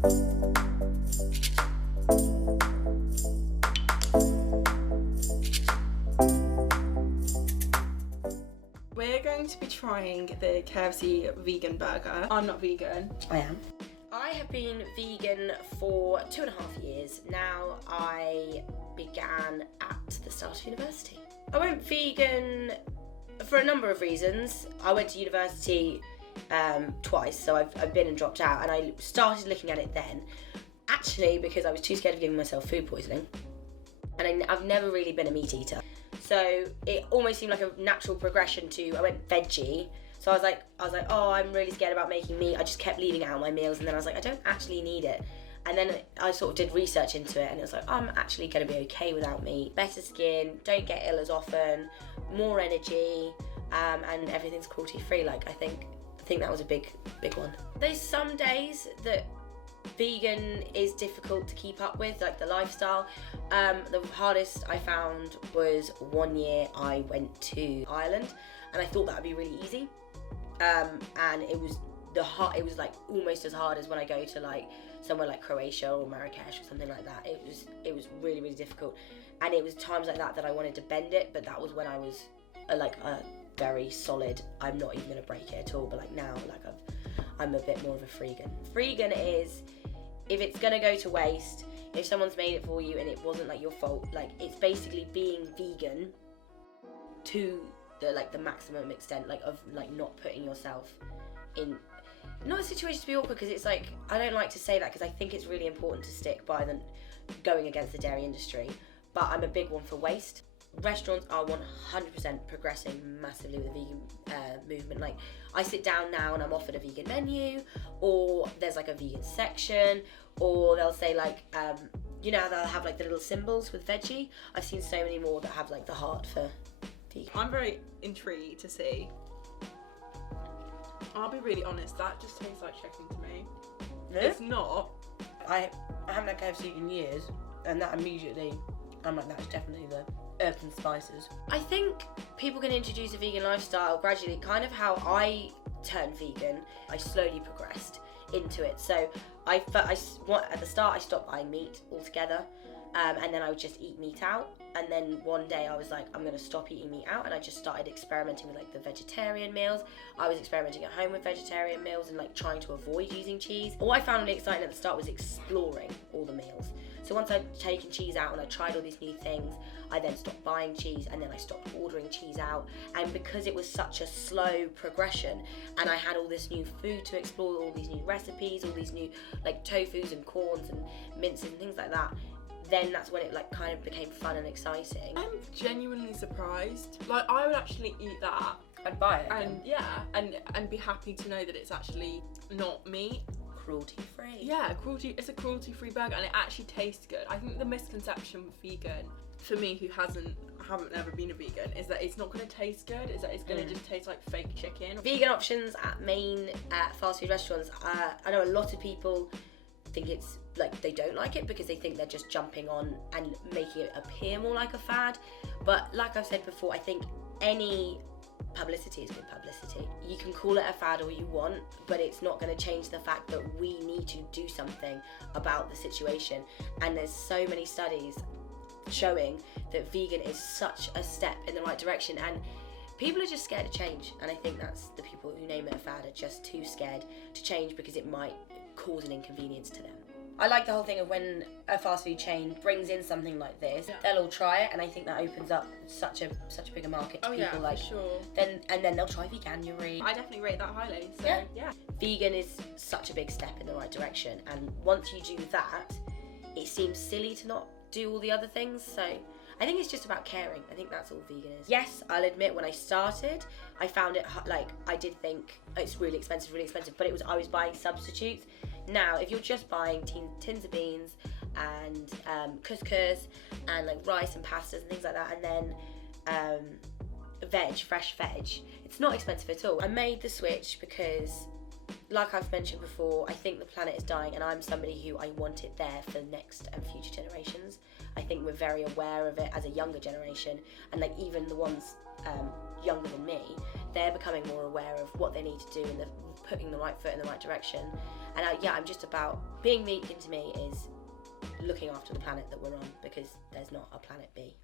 We're going to be trying the KFC vegan burger. I'm not vegan. I am. I have been vegan for 2.5 years. Now I began at the start of university. I went vegan for a number of reasons. I went to university twice, so I've been and dropped out, and I started looking at it then, actually because I was too scared of giving myself food poisoning, and I've never really been a meat eater. So it almost seemed like a natural progression to, I went veggie. So I was like, oh, I'm really scared about making meat. I just kept leaving it out of my meals, and then I was like, I don't actually need it. And then I sort of did research into it, and it was like, oh, I'm actually going to be okay without meat. Better skin, don't get ill as often, more energy, and everything's cruelty-free. Like, I think that was a big one. There's some days that vegan is difficult to keep up with, like the lifestyle. The hardest I found was one year I went to Ireland, and I thought that would be really easy. And it was like almost as hard as when I go to like somewhere like Croatia or Marrakesh or something like that. It was really, really difficult, and it was times like that I wanted to bend it, but that was when I was a very solid, I'm not even gonna break it at all. But like now, like I'm a bit more of a freegan. Freegan is, if it's gonna go to waste, if someone's made it for you and it wasn't like your fault, like it's basically being vegan to the maximum extent, like of like not putting yourself in not a situation to be awkward, because it's like, I don't like to say that because I think it's really important to stick by them going against the dairy industry, but I'm a big one for waste. Restaurants are 100% progressing massively with the vegan movement. Like, I sit down now and I'm offered a vegan menu, or there's like a vegan section, or they'll say like, you know how they'll have like the little symbols with veggie? I've seen so many more that have like the heart for vegan. I'm very intrigued to see. I'll be really honest, that just tastes like chicken to me. Really? It's not. I haven't had KFC in years, and that immediately, I'm like, that's definitely the herbs and spices. I think people can introduce a vegan lifestyle gradually, kind of how I turned vegan. I slowly progressed into it. So at the start I stopped buying meat altogether, and then I would just eat meat out. And then one day I was like, I'm gonna stop eating meat out, and I just started experimenting with like the vegetarian meals. I was experimenting at home with vegetarian meals and like trying to avoid using cheese. All I found really exciting at the start was exploring all the meals. So once I'd taken cheese out and I tried all these new things, I then stopped buying cheese, and then I stopped ordering cheese out. And because it was such a slow progression, and I had all this new food to explore, all these new recipes, all these new like tofus and corns and minces and things like that, then that's when it like kind of became fun and exciting. I'm genuinely surprised. Like, I would actually eat that. I'd buy it. And yeah, and be happy to know that it's actually not meat. Cruelty-free. Yeah, it's a cruelty-free burger, and it actually tastes good. I think the misconception with vegan, for me who haven't ever been a vegan, is that it's not going to taste good, is that it's going to just taste like fake chicken. Vegan options at main fast food restaurants, I know a lot of people think it's like, they don't like it because they think they're just jumping on and making it appear more like a fad. But like I've said before, I think any publicity is good publicity. You can call it a fad all you want, but it's not going to change the fact that we need to do something about the situation. And there's so many studies showing that vegan is such a step in the right direction, and people are just scared of change. And I think that's the people who name it a fad are just too scared to change because it might cause an inconvenience to them. I like the whole thing of when a fast food chain brings in something like this, they'll all try it, and I think that opens up such a bigger market to people. Like, for sure. Then they'll try veganuary. I definitely rate that highly. So yeah. Vegan is such a big step in the right direction, and once you do that, it seems silly to not do all the other things. So I think it's just about caring. I think that's all vegan is. Yes, I'll admit, when I started, I found it like, I did think it's really expensive, but I was buying substitutes. Now, if you're just buying tins of beans and couscous and like rice and pastas and things like that, and then fresh veg, it's not expensive at all. I made the switch because, like I've mentioned before, I think the planet is dying, and I'm somebody who I want it there for next and future generations. I think we're very aware of it as a younger generation, and like even the ones younger than me, they're becoming more aware of what they need to do and putting the right foot in the right direction. And I'm just about, being vegan to me is looking after the planet that we're on, because there's not a planet B.